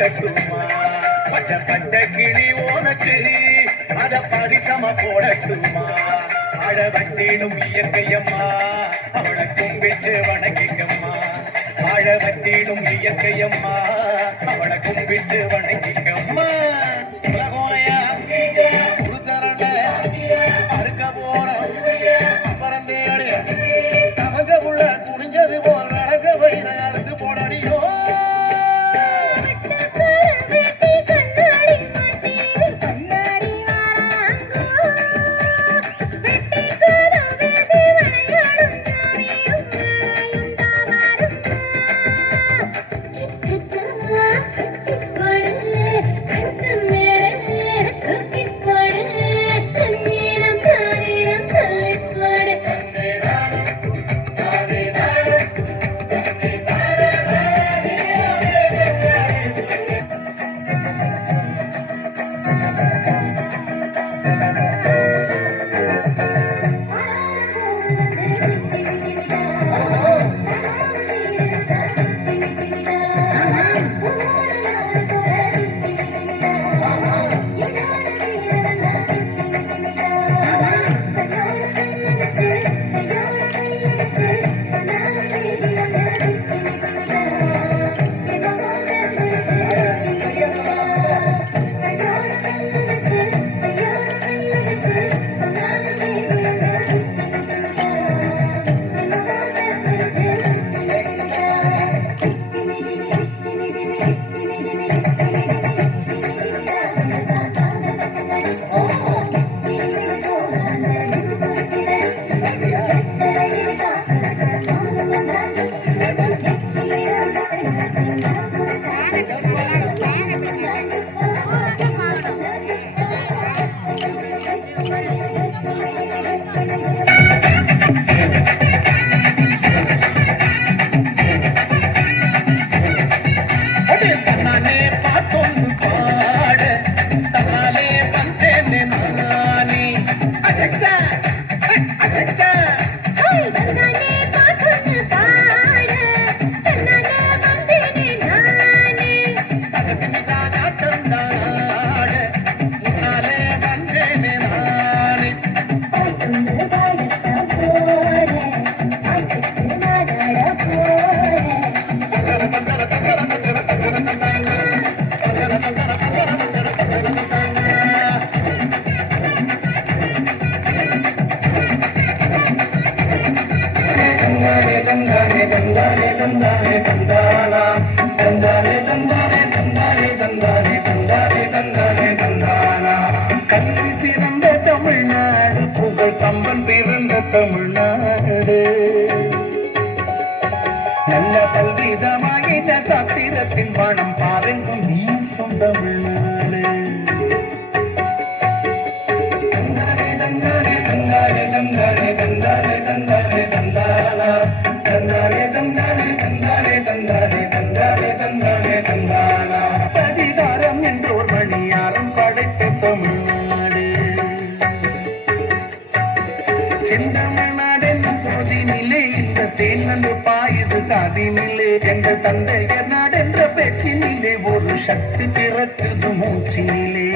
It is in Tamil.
கொடுக்கட்டுமா பச்சை பச்சை கிளி உனக்கு அத பரிசம போடட்டுமா அழ வட்டிடும் இயற்கையம்மா அவளை கும்பிட்டு வணங்கிக்கம்மா அழ வட்டிடும் இயற்கையம்மா அவளை கும்பிட்டு வணங்கிக்கம்மா கல்வி சிறந்த தமிழ்நாடு புகழ் கம்பன் பிறந்த தமிழ்நாடு நல்ல கல்விதமாயின சாத்திரத்தின் மனம் பாருங்கும் வீசும் தமிழ்நாடு தந்தானே தந்தானே தந்தானே தந்தானே தந்தானே தந்தானே தந்தானா தந்தானே தந்தானே தந்தானே தந்தானே தந்தானே தந்தானே தந்தானா அதிகாரம் என்றோர் மணியாரம் படைத்த தமிழ்நாடு செந்தமிழ்நாடு என்னும் போதினிலே இந்த தேன் வந்து பாயுது காதினிலே எங்கள் தந்தையர் நாடென்ற பேச்சினிலே ஒரு சக்தி பிறக்குது மூச்சினிலே